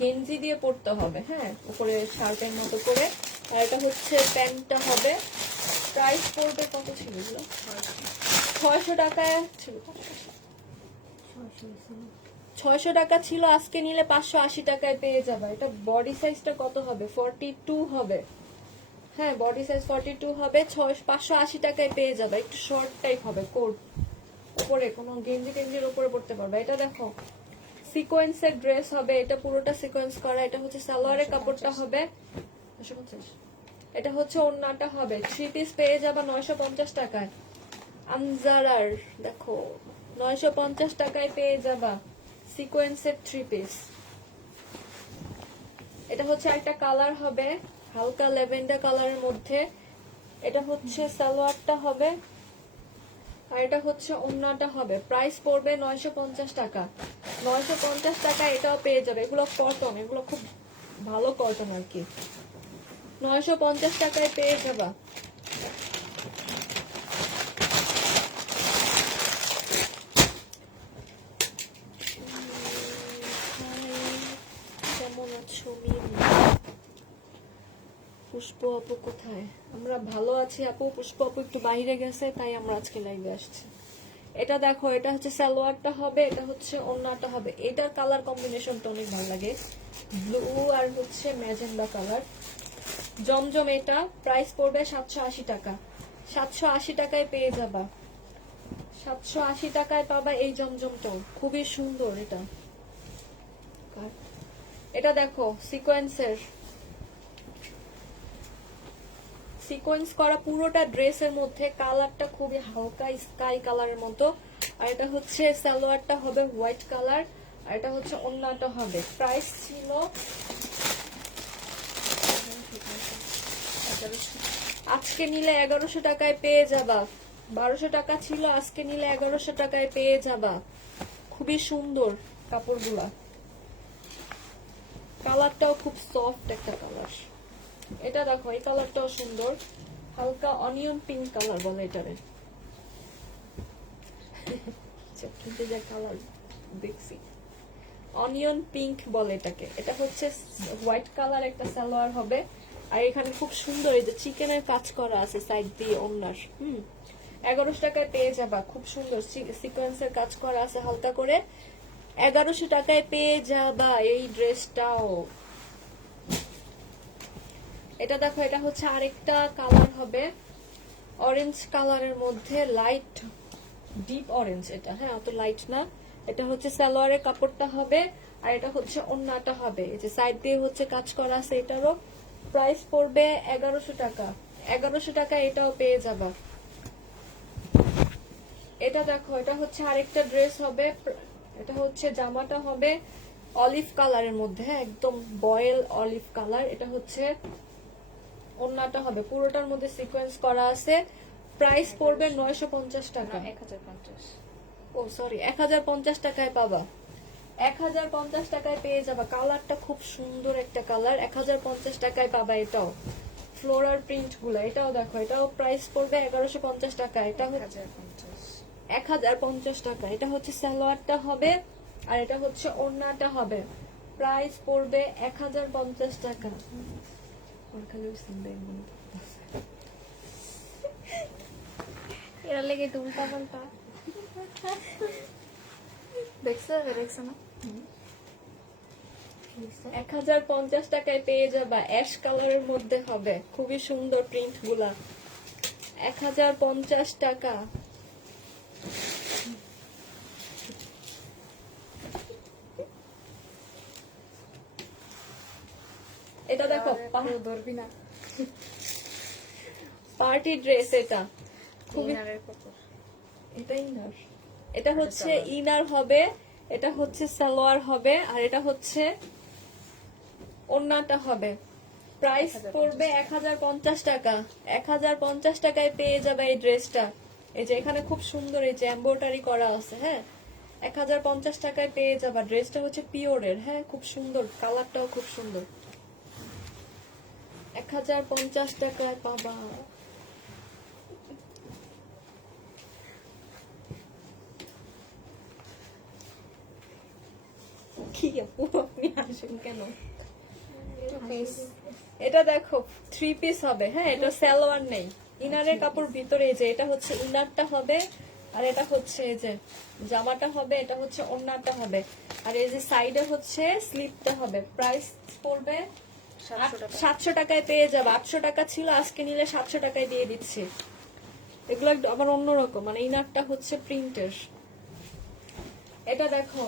গেঞ্জি দিয়ে পরতে হবে, হ্যাঁ, উপরে শার্টের মতো করে। আর এটা হচ্ছে প্যান্টটা হবে। প্রাইস পড়বে কত ছিল এগুলো? 600 টাকায় ছিল। 600 টাকা ছিল, আজকে নিলে 580 টাকায় পেয়ে যাবে। এটা বডি সাইজটা কত হবে? 42 হবে। হ্যাঁ, বডি সাইজ 42 হবে। 580 টাকায় পেয়ে যাবে। একটু শর্ট টাইপ হবে, কোট, উপরে কোনো গেঞ্জি টেঞ্জির উপরে পড়তে পারবে। এটা দেখো সিকোয়েন্সের ড্রেস হবে, এটা পুরোটা সিকোয়েন্স করা। এটা হচ্ছে সালোয়ারের কাপড়টা হবে। 950। এটা হচ্ছে ওড়নাটা হবে। 3 পিস পেয়ে যাবা 950 টাকায়। আমজারার দেখো 950 টাকায় পেয়ে যাবা সিকোয়েন্সের 3 পিস। এটা হচ্ছে একটা কালার হবে, হালকা ল্যাভেন্ডার কালারের মধ্যে। এটা হচ্ছে সালোয়ারটা হবে, আর এটা হচ্ছে ওড়নাটা হবে। প্রাইস পড়বে 950 টাকা। 950 টাকা এটাও পেয়ে যাবে। এগুলো কটন, এগুলো খুব ভালো কটন আর কি। 950 টাকায় পেয়ে যাবা। পুষ্প আপু কোথায়? আমরা ভালো আছি আপু, পুষ্প আপু একটু বাইরে গেছে, তাই আমরা আজকে লাইভে আসছি। এটা দেখো, এটা হচ্ছে সালোয়ারটা হবে, এটা হচ্ছে ওড়নাটা হবে। এটার কালার কম্বিনেশনটা অনেক ভালো লাগে, ব্লু আর হচ্ছে ম্যাজেন্ডা কালার। জমজম, এটা প্রাইস পড়বে 780 টাকা। 780 টাকায় পেয়ে যাবা, 780 টাকায় পাবা এই জমজমটাও, খুবই সুন্দর এটা। এটা দেখো সিকোয়েন্সের, সিকোয়েন্স করা পুরোটা ড্রেসের মধ্যে, কালারটা খুবই হালকা স্কাই কালারের মতো। আর এটা হচ্ছে সালোয়ারটা হবে হোয়াইট কালার, আর এটা হচ্ছে ওড়নাটা হবে। প্রাইস ছিল আজকে নিলে 1100 টাকায় পেয়ে যাবা, 1200 টাকা ছিল, আজকে নিলে 1100 টাকায় পেয়ে যাবা। খুবই সুন্দর কাপড়গুলা, কালারটাও খুব সফট একটা কালার। এটা দেখো, এই কালারটাও সুন্দর, হালকা অনিয়ন পিঙ্ক কালার বলে এটারে। কিন্তু যে কালার দেখছি অনিয়ন পিঙ্ক বলে এটাকে। এটা হচ্ছে হোয়াইট কালার একটা সালোয়ার হবে, আর এখানে খুব সুন্দর এই যে চিকেনের কাজ করা আছে সাইড দিয়ে ওড়নার। 1100 টাকায় পেয়ে যাবা, খুব সুন্দর সিকোয়েন্সের কাজ করা আছে হালকা করে। 1100 টাকায় পেয়ে যাবা এই ড্রেসটাও। এটা দেখো, এটা হচ্ছে আরেকটা কালার হবে অরেঞ্জ কালারের মধ্যে, লাইট ডিপ অরেঞ্জ এটা, হ্যাঁ অত লাইট না। এটা হচ্ছে সালোয়ারের কাপড়টা হবে, আর এটা হচ্ছে ওড়নাটা হবে। এই যে সাইড দিয়ে হচ্ছে কাজ করা আছে, এটারও প্রাইস পড়বে 1100 টাকা। 1100 টাকা এটাও পেয়ে যাবা। এটা দেখো, এটা হচ্ছে আরেকটা ড্রেস হবে, এটা হচ্ছে জামাটা হবে অলিভ কালারের মধ্যে, হ্যাঁ একদম বয়েল অলিভ কালার। এটা হচ্ছে ওড়নাটা হবে, পুরোটার মধ্যে সিকোয়েন্স করা আছে। প্রাইস পড়বে 950 টাকা। 1050। ও সরি, 1050 টাকায় পাবা, 1050 টাকায় পেয়ে যাবা। কালারটা খুব সুন্দর একটা কালার, 1050 টাকায় পাবা। এটাও ফ্লোরাল প্রিন্ট গুলা, এটাও দেখো, এটাও প্রাইস পড়বে 1150 টাকা। এটা 1050 টাকা। এটা হচ্ছে সালোয়ারটা হবে, আর এটা হচ্ছে ওড়নাটা হবে। প্রাইস পড়বে 1050 টাকা। এরা লেগে তো উল্টা পাল্টা দেখছো, দেখছো না? 1050 টাকায় পেয়ে যাবা, অ্যাশ কালারের মধ্যে হবে, খুবই সুন্দর প্রিন্ট গুলা। 1050 টাকা। এটা দেখো, ধরবি না। পার্টি ড্রেস, এটা খুবই, ইনারের কাপড়। এটা ইনার, এটা হচ্ছে ইনার হবে, এটা হচ্ছে সালোয়ার হবে, আর এটা হচ্ছে ওড়নাটা হবে। প্রাইস পড়বে 1050 টাকা। 1050 টাকায় পেয়ে যাবে এই ড্রেসটা। এই যে এখানে খুব সুন্দর এই যে এমব্রয়ডারি করা আছে, হ্যাঁ 1050 টাকায় পেয়ে যাবা। ড্রেসটা হচ্ছে পিওরের, হ্যাঁ খুব সুন্দর, কালারটাও খুব সুন্দর। 1050 টাকায় পাবা। কি আপু আপনি আসেন কেন? এটা দেখো, 3 পিস হবে, হ্যাঁ এটা সালোয়ার নেই, ইনারের কাপড় ভিতরে। এই যে এটা হচ্ছে ইনারটা হবে, আর এটা হচ্ছে এই যে জামাটা হবে, এটা হচ্ছে ওড়নাটা হবে, আর এই যে সাইডে হচ্ছে স্লিপটা হবে। প্রাইস পড়বে 700 টাকায় পেয়ে যাবে। 800 টাকা ছিল, আজকে নিলে 700 টাকায় দিয়ে দিচ্ছি। এগুলো আবার অন্যরকম, মানে ইনারটা হচ্ছে প্রিন্টের। এটা দেখো,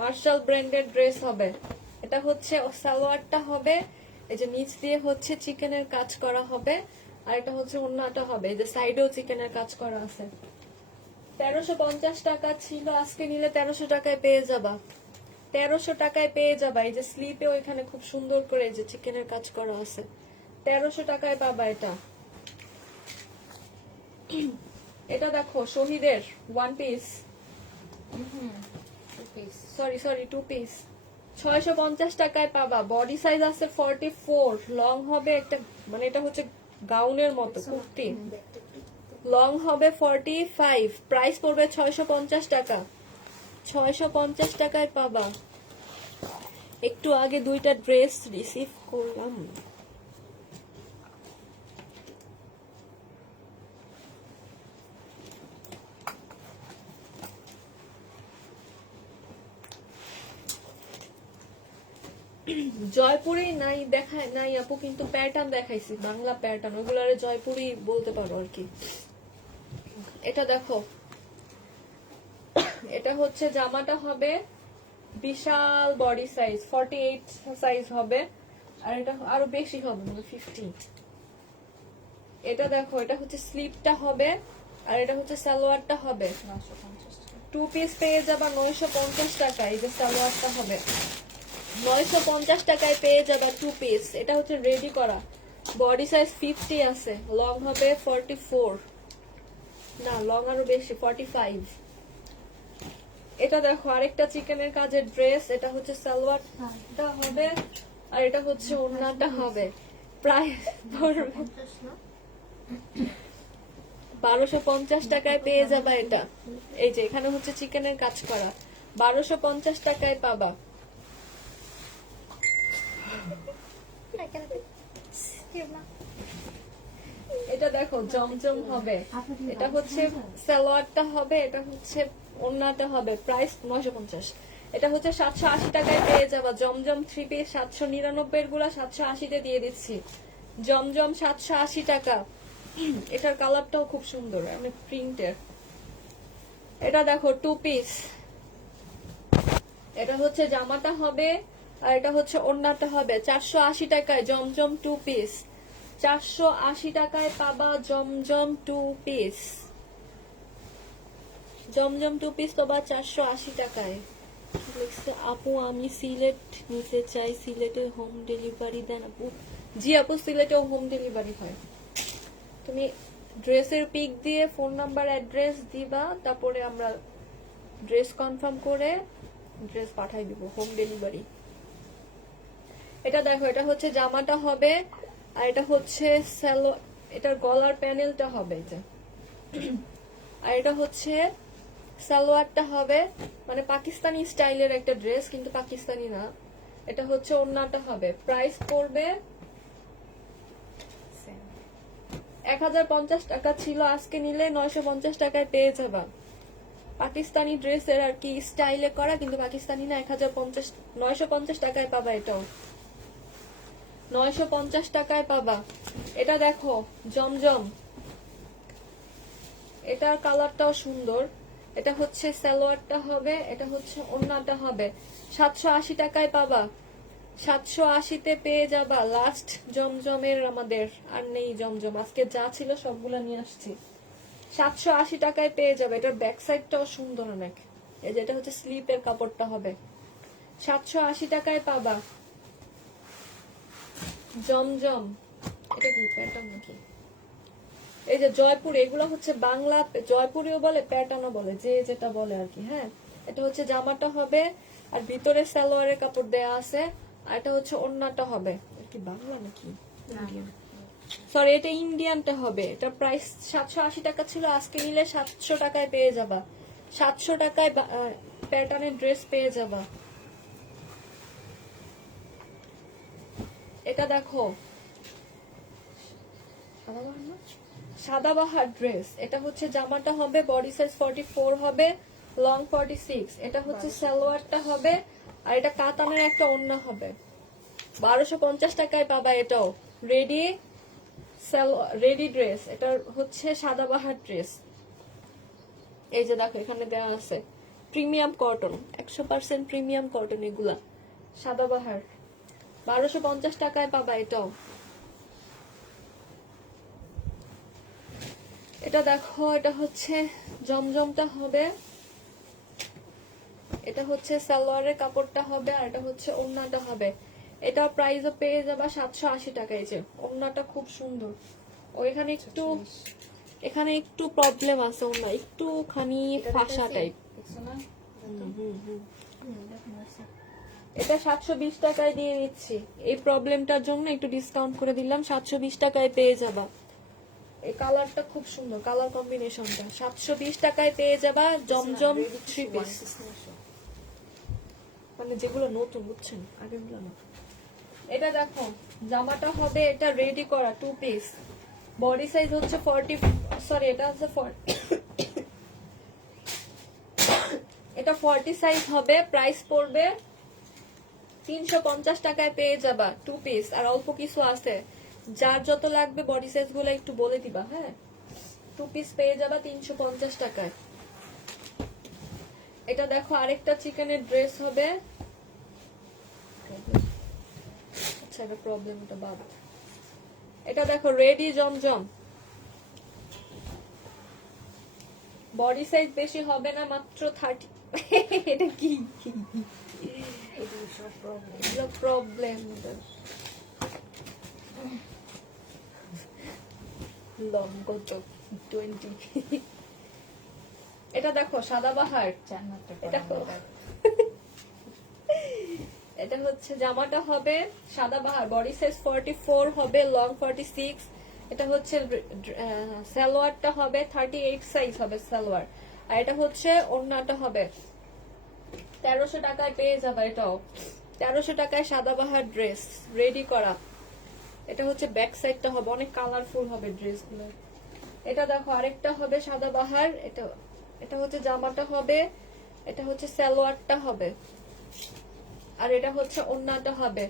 মার্শাল ব্র্যান্ডের ড্রেস হবে। এটা হচ্ছে সালোয়ারটা হবে, এই যে নিচ দিয়ে হচ্ছে চিকেনের কাজ করা হবে, আর এটা হচ্ছে ওড়নাটা হবে, এই যে সাইডেও চিকেনের কাজ করা আছে। 1350 টাকা ছিল, আজকে নিলে 1300 টাকায় পেয়ে যাবা। 1300 টাকায় পেয়ে যাবা। এই যে স্লিপে ওইখানে খুব সুন্দর করে এই যে চিকেনের কাজ করা আছে, 1300 টাকায় পাবা এটা। এটা দেখো, শহীদের 1 পিস, সরি 2 পিস, 650 টাকায় পাবা। বডি সাইজ আছে 44, লং হবে একটা, মানে এটা হচ্ছে গাউনের মতো কুর্তি, লং হবে 45, প্রাইস পড়বে 650 টাকা। 650 টাকায় পাবা। একটু আগে 2টা ড্রেস রিসিভ করলাম, জয়পুরি নাই দেখায় নাই আপু, কিন্তু প্যাটার্ন দেখাইছি বাংলা প্যাটার্ন, ওগুলারে জয়পুরি বলতে পারো আর কি। এটা দেখো, এটা হচ্ছে জামাটা হবে বিশাল বডি সাইজ, 48 সাইজ হবে, আর এটা আরো বেশি হবে, মানে 50। এটা দেখো, এটা হচ্ছে স্লিপটা হবে, আর এটা হচ্ছে সালোয়ারটা হবে। 950 টাকা। 2 পিস পেয়ে যাবা 950 টাকায়। এই যে সালোয়ারটা হবে 950 টাকায় পেয়ে যাবা 2 পিস। এটা হচ্ছে রেডি করা, বডি সাইজ 50 আছে, লং হবে 44, না লং আরো বেশি 45। এটা দেখো আরেকটা চিকেনের কাজের ড্রেস, এটা হচ্ছে সালোয়ারটা হবে, আর এটা হচ্ছে ওড়নাটা হবে। প্রাইস পড়বে 50 না? 1250 টাকায় পেয়ে যাবা এটা। এই যে এখানে হচ্ছে চিকেনের কাজ করা, 1250 টাকায় পাবা। এটা দেখো জমজম হবে, এটা হচ্ছে সালোয়ারটা হবে, এটা হচ্ছে ওড়নাটা হবে, প্রাইস 950। এটা হচ্ছে 780 টাকায় পেয়ে যাবা জমজম 3 পিস। 799 গুলা 780 তে দিয়ে দিচ্ছি। জমজম 780 টাকা। এটার কালারটাও খুব সুন্দর, অনেক প্রিন্টের। এটা দেখো 2 পিস, এটা হচ্ছে জামাটা হবে, আর এটা হচ্ছে ওড়নাটা হবে। 480 টাকায় জমজম 2 পিস, 480 টাকায় পাবা জমজম 2 পিস। জমজম 2 পিস তো বা 480 টাকায়। কি লিখছে? আপু আমি সিলেট নিতে চাই, সিলেটে হোম ডেলিভারি দেন আপু? জি আপু, সিলেটেও হোম ডেলিভারি হয়। তুমি ড্রেসের পিক দিয়ে ফোন নাম্বার অ্যাড্রেস দিবা, তারপরে আমরা ড্রেস কনফার্ম করে ড্রেস পাঠাই দিব, হোম ডেলিভারি। এটা দেখো, এটা হচ্ছে জামাটা হবে, আর এটা হচ্ছে এটার গলার প্যানেলটা হবে এটা, আর এটা হচ্ছে সালোয়ারটা হবে, মানে পাকিস্তানি স্টাইলের একটা ড্রেস, কিন্তু পাকিস্তানি না। এটা হচ্ছে ওড়নাটা হবে, প্রাইস পড়বে 1050 টাকা ছিল, আজকে নিলে 950 টাকায় পেয়ে যাবা। পাকিস্তানি ড্রেসের আর কি স্টাইলে করা, কিন্তু পাকিস্তানি না। 950 টাকায় পাবা, এটাও 950 টাকায় পাবা। এটা দেখো জমজম, এটার কালারটাও সুন্দর। এটা হচ্ছে সালোয়ারটা হবে, এটা হচ্ছে ওড়নাটা হবে। 780 টাকায় পাবা, 780-তে পেয়ে যাবা। লাস্ট জমজমের আমাদের আর নেই জমজম, আজকে যা ছিল সবগুলা নিয়ে আসছি। 780 টাকায় পেয়ে যাবে। এটার ব্যাক সাইডটাও সুন্দর অনেক, এই যে এটা হচ্ছে স্লিপের কাপড়টা হবে। 780 টাকায় পাবা জমজম। এটা কি প্যাটার্ন নাকি? এই যে জয়পুরি, এগুলো হচ্ছে বাংলা, জয়পুরিও বলে প্যাটার্নও বলে, যে যেটা বলে আর কি। হ্যাঁ, এটা হচ্ছে জামাটা হবে, আর ভিতরে সালোয়ারের কাপড় দেয়া আছে, আর এটা হচ্ছে ওড়নাটা হবে। এটা কি বাংলা নাকি ইন্ডিয়ান? সরি, এটা ইন্ডিয়ানটা হবে। এটা প্রাইস 780 টাকা ছিল, আজকে নিলে 700 টাকায় পেয়ে যাবা। 700 টাকায় প্যাটার্নের ড্রেস পেয়ে যাবা। এটা দেখো সাদাবাহার ড্রেস, এটা হচ্ছে জামাটা হবে, বডি সাইজ 44 হবে, লং 46। এটা হচ্ছে সালোয়ারটা হবে, আর এটা কাতানের একটা ওড়না হবে। 1250 টাকায় পাবা এটাও। রেডি ড্রেস, এটা হচ্ছে সাদাবাহার ড্রেস। এই যে দেখো এখানে দেওয়া আছে প্রিমিয়াম কটন, 100% প্রিমিয়াম কটন, এগুলা সাদাবাহার। 1250 টাকায় পাবা এটাও। এটা দেখো, এটা হচ্ছে জমজমটা হবে, এটা হচ্ছে সালোয়ারের কাপড়টা হবে, আর এটা হচ্ছে ওড়নাটা হবে। এটা প্রাইসও পেয়ে যাবা 780 টাকায়। যে ওড়নাটা খুব সুন্দর। ওইখানে একটু, এখানে একটু প্রবলেম আছে, ওড়না একটুখানি ফাঁসা টাইপ। এটা 720 টাকায় দিয়ে দিচ্ছি। এই প্রবলেমটার জন্য একটু ডিসকাউন্ট করে দিলাম, 720 টাকায় পেয়ে যাবা। এই কালারটা খুব সুন্দর, কালার কম্বিনেশনটা। 720 টাকায় পেয়ে যাবা জমজম 3 পিস, মানে যেগুলো নতুন, বুঝছেন, আগেগুলো না। এটা দেখো জামাটা হবে, এটা রেডি করা 2 পিস, বডি সাইজ হচ্ছে 40, সরি এটা হচ্ছে 40, এটা 40 সাইজ হবে। প্রাইস পড়বে 350 টাকায় পেয়ে যাবা 2 পিস। আর অল্প কিছু আছে, যার যত লাগবে বডি সাইজ গুলো একটু বলে দিবা। হ্যাঁ, 2 পিস পেয়ে যাবা 350 টাকায়। এটা দেখো আরেকটা চিকেনের ড্রেস হবে। আচ্ছা, এটা প্রবলেম, এটা বাদ। এটা দেখো রেডি জমজম, বডি সাইজ বেশি হবে না, মাত্র 30। এটা কি এগুলো সব প্রবলেম। প্রবলেম? লং কত 20। এটা দেখো সাদাবাহার, জান্নাতের এটা পরানো। এটা হচ্ছে জামাটা হবে সাদাবাহার, বডি সাইজ 44 হবে, লং 46। এটা হচ্ছে সালোয়ারটা হবে 38 সাইজ হবে সালোয়ার। আর এটা হচ্ছে ওড়নাটা হবে 1300 টাকায় পেয়ে যাবে। এটাও 1300 টাকায় সাদাবাহার ড্রেস রেডি করা। এটা হচ্ছে ব্যাক সাইডটা হবে, অনেক কালারফুল হবে ড্রেসগুলো। এটা দেখো আরেকটা হবে সাদাবাহার, এটা এটা হচ্ছে জামাটা হবে, এটা হচ্ছে সালোয়ারটা হবে, আর এটা হচ্ছে ওড়নাটা হবে।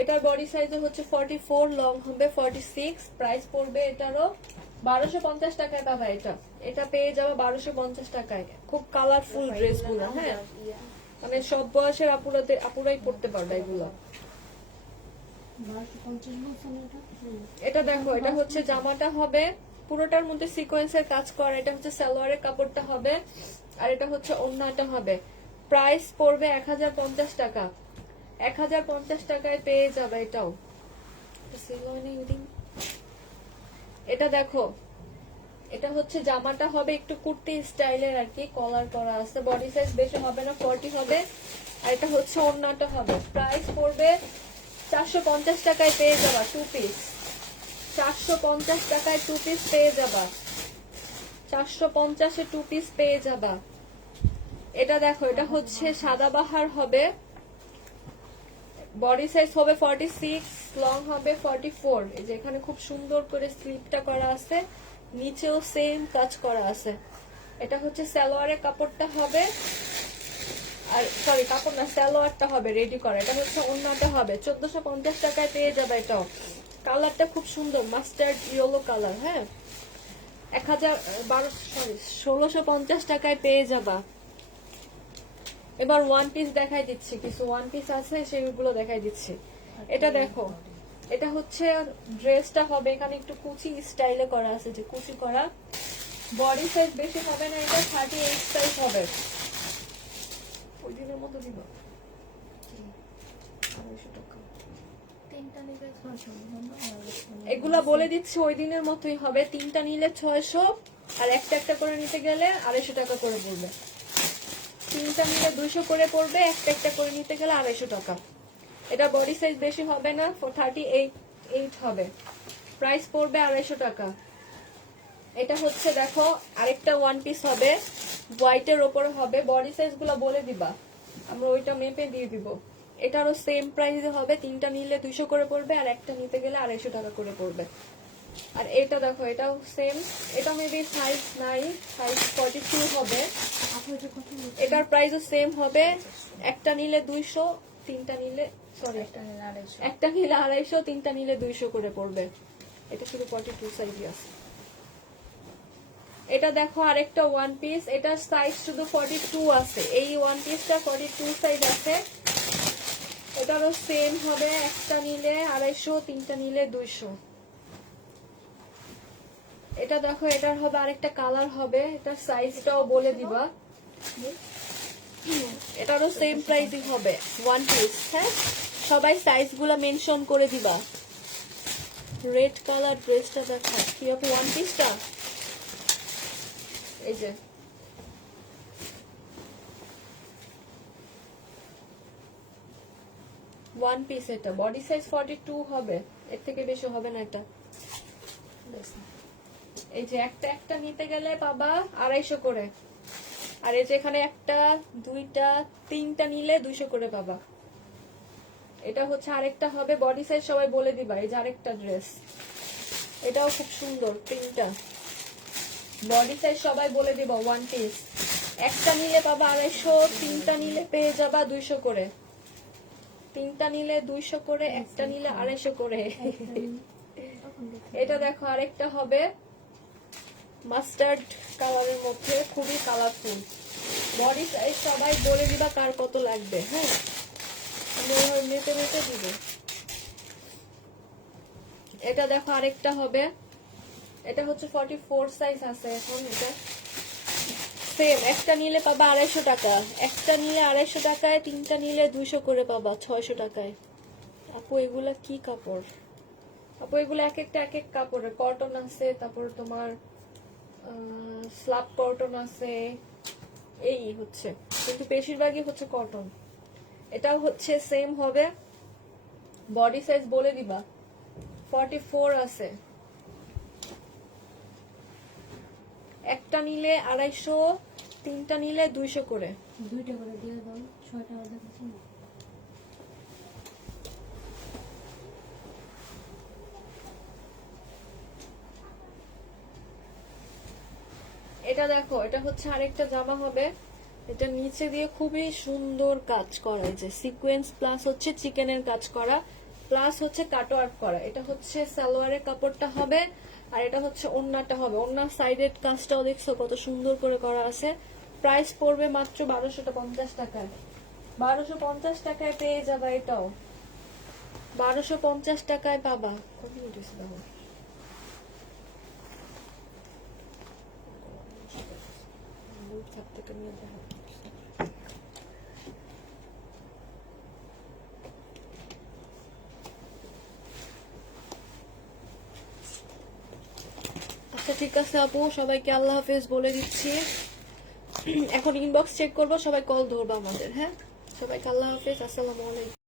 এটার বডি সাইজ হচ্ছে 44, লং হবে 46। প্রাইস পড়বে এটারও 1250 টাকায় পাবা। এটা এটা পেয়ে যাবে 1250 টাকায়। খুব কালারফুল ড্রেসগুলো। হ্যাঁ, মানে সব বয়সের আপুরাই পড়তে পারবে এগুলো। এটা দেখো, এটা হচ্ছে জামাটা হবে পুরোটার মধ্যে সিকোয়েন্সের কাজ করা। এটা হচ্ছে সালোয়ারের কাপড়টা হবে, আর এটা হচ্ছে ওড়নাটা হবে। প্রাইস পড়বে 1050 টাকা। 1050 টাকায় পেয়ে যাবে এটাও। এটা দেখো, এটা হচ্ছে জামাটা হবে একটু কুর্তি স্টাইলের আর কি, কলার করা আছে। বডি সাইজ বেশি হবে না, 40 হবে। আর এটা হচ্ছে ওড়নাটা হবে। প্রাইস পড়বে 450 টাকায় পেয়ে যাবা 2 পিস। 450 টাকায় 2 পিস পেয়ে যাবা। 450-এ 2 পিস পেয়ে যাবা। এটা দেখো, এটা হচ্ছে সাদাবাহার হবে, বডি সাইজ হবে 46, লং হবে 44। এই যে এখানে খুব সুন্দর করে স্লিপটা করা আছে, নিচেও সেম কাজ করা আছে। এটা হচ্ছে সালোয়ারের কাপড়টা হবে, আর সরি কাপড় না, সালোয়ারটা হবে রেডি করা। এটা হচ্ছে ওড়নাটা হবে। 1450 টাকায় পেয়ে যাবে এটাও। কালারটা খুব সুন্দর, মাস্টার্ড ইয়েলো কালার। হ্যাঁ, 1650 টাকায় পেয়ে যাবা। এবার ওয়ান পিস দেখাই দিচ্ছি, কিছু ওয়ান পিস আছে সেগুলো দেখাই দিচ্ছি। এটা দেখো, এটা হচ্ছে ড্রেসটা হবে, এখানে একটু কুচি স্টাইলে করা আছে, যে কুচি করা। বডি সাইজ বেশি হবে না, এটা 38 সাইজ হবে। ওই দিনের মতো দিব 250 টাকা। তিনটা নিলে 600। এগুলা বলে দিচ্ছি ওই দিনের মতোই হবে। 3টা নিলে 600, আর একটা একটা করে নিতে গেলে 250 টাকা করে পড়বে। 3টা নিলে 200 করে পড়বে, একটা একটা করে নিতে গেলে 250 টাকা। এটা বডি সাইজ বেশি হবে না, 38 হবে। প্রাইস পড়বে 250 টাকা। এটা হচ্ছে দেখো আরেকটা ওয়ান পিস হবে, হোয়াইটের ওপরে হবে। বডি সাইজ গুলো বলে দিবা, আমরা ওইটা মেপে দিয়ে দিব। এটারও সেম প্রাইসে হবে, 3টা নিলে 200 করে পড়বে, আর একটা নিতে গেলে 250 টাকা করে পড়বে। আর এটা দেখো, এটাও সেম, এটা মেবি সাইজ নাই, সাইজ 42 হবে। এটার প্রাইসও সেম হবে, একটা নিলে 200, 3টা নিলে সরি একটা নিলে 250। একটা নিলে 250, 3টা নিলে 200 করে পড়বে। এটা শুধু 42 সাইজই আছে। এটা দেখো আরেকটা ওয়ান পিস, এটার সাইজ শুধু 42 আছে। এই ওয়ান পিসটা 42 সাইজ আছে। এটারও সেম হবে, একটা নিলে 250, 3টা নিলে 200। এটা দেখো, এটার হবে আরেকটা কালার হবে, এটার সাইজটাও বলে দিবা। এটারও সেম প্রাইসই হবে, ওয়ান পিস। হ্যাঁ, সবাই সাইজগুলো মেনশন করে দিবা। রেড কালার ড্রেসটা দেখো কি হবে, ওয়ান পিসটা এই যে ওয়ান পিস। এটা বডি সাইজ 42 হবে, এর থেকে বেশি হবে না এটা। এই যে একটা একটা নিতে গেলে পাবা 250 করে, আর এই যে এখানে একটা, দুইটা, 3টা নিলে 200 করে পাবা। এটা হচ্ছে আরেকটা হবে, বডি সাইজ সবাই বলে দিবা। এই যে আরেকটা ড্রেস, এটাও খুব সুন্দর, 3টা বডি সাইজ সবাই বলে দিবা। ওয়ান পিস, একটা নিলে পাবা 250, 3টা নিলে পেয়ে যাবা 200 করে। তিনটা নিলে 200 করে, একটা নিলে 250 করে। এটা দেখো আরেকটা হবে মাস্টার্ড কালারের মধ্যে, খুবই কালারফুল। বডি সাইজ সবাই বলে দিবা কার কত লাগবে। হ্যাঁ, আমি ওইভাবে মেপে মেপে দিব। এটা দেখো আরেকটা হবে, এটা হচ্ছে 44 সাইজ আছে এখন। এটা সেম, একটা নিলে পাবা 250 টাকা, একটা নিলে 250 টাকায়, তিনটা নিলে 200 করে পাবা 600 টাকায়। আপু এগুলা কি কাপড়? আপু এগুলো এক একটা এক এক কাপড়ের, কটন আছে, তারপর তোমার স্ল্যাব কটন আছে, এই হচ্ছে, কিন্তু বেশিরভাগই হচ্ছে কটন। এটাও হচ্ছে সেম হবে, বডি সাইজ বলে দিবা 44 আছে। একটা নিলে 250, তিনটা নিলে 200 করে। 2টা করে দিয়ে দাও, 6টা অর্ডার করছি না। এটা দেখো, এটা হচ্ছে আরেকটা জামা হবে, এটা নিচে দিয়ে খুবই সুন্দর কাজ করা, এই যে সিকোয়েন্স প্লাস হচ্ছে চিকেনের কাজ করা, প্লাস হচ্ছে কাটওয়ার্ক করা। এটা হচ্ছে সালোয়ারের কাপড়টা হবে, আর এটা হচ্ছে ওড়নাটা হবে। ওড়নার সাইডের কাজটাও দেখছো কত সুন্দর করে করা আছে। প্রাইস পড়বে মাত্র 1250 টাকায়। 1250 টাকায় পেয়ে যাবা এটাও, 1250 টাকায় পাবা। কত মিনিট দেখো, থাকতে নিয়ে যাবো। আচ্ছা ঠিক আছে আপু, সবাইকে আল্লাহ হাফেজ বলে দিচ্ছি। এখন ইনবক্স চেক করবো, সবাই কল ধরবো আমাদের। হ্যাঁ, সবাইকে আল্লাহ হাফেজ, আসসালামু আলাইকুম।